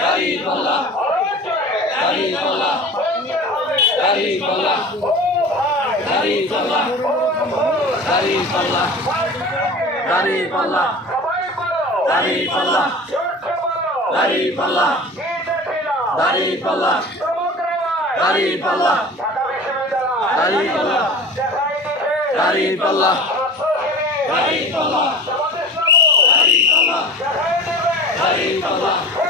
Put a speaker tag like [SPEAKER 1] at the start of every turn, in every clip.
[SPEAKER 1] Harry Bala. Harry Bala.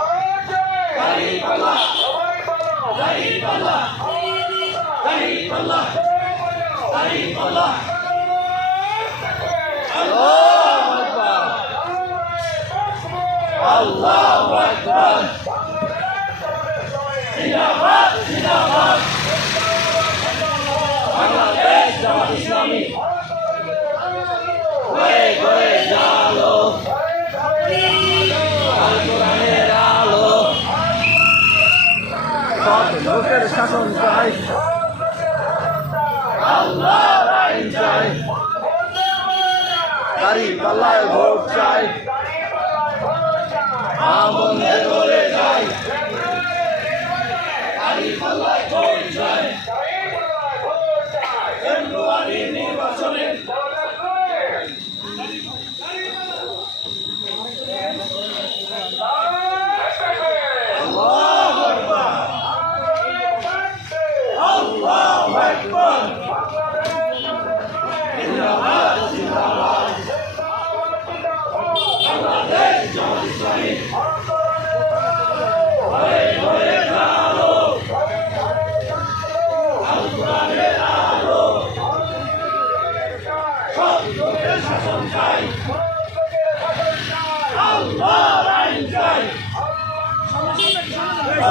[SPEAKER 1] الله طريق الله الله أكبر الله أكبر زنداباد زنداباد Bangladesh Jamaat Islami ঘরে ঘরে দাড়ি পাল্লায় ভোট চাই। বন্ধে বলে যাই। দাড়ি পাল্লায় ভোট চাই। ফেব্রুয়ারি নির্বাচনে আল্লাহু আকবার আল্লাহু আকবার জিন্দাবাদ জিন্দাবাদ বাংলাদেশ জামাত ইসলামী হয়ে হয়ে জালো আল কোরআনের আলো সৎ লোকের শাসন চাই আল্লাহর আইন চাই সৎ লোকের শাসন চাই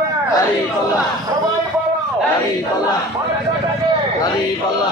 [SPEAKER 1] হরি বল্লা হরি বল্লা হরি বল্লা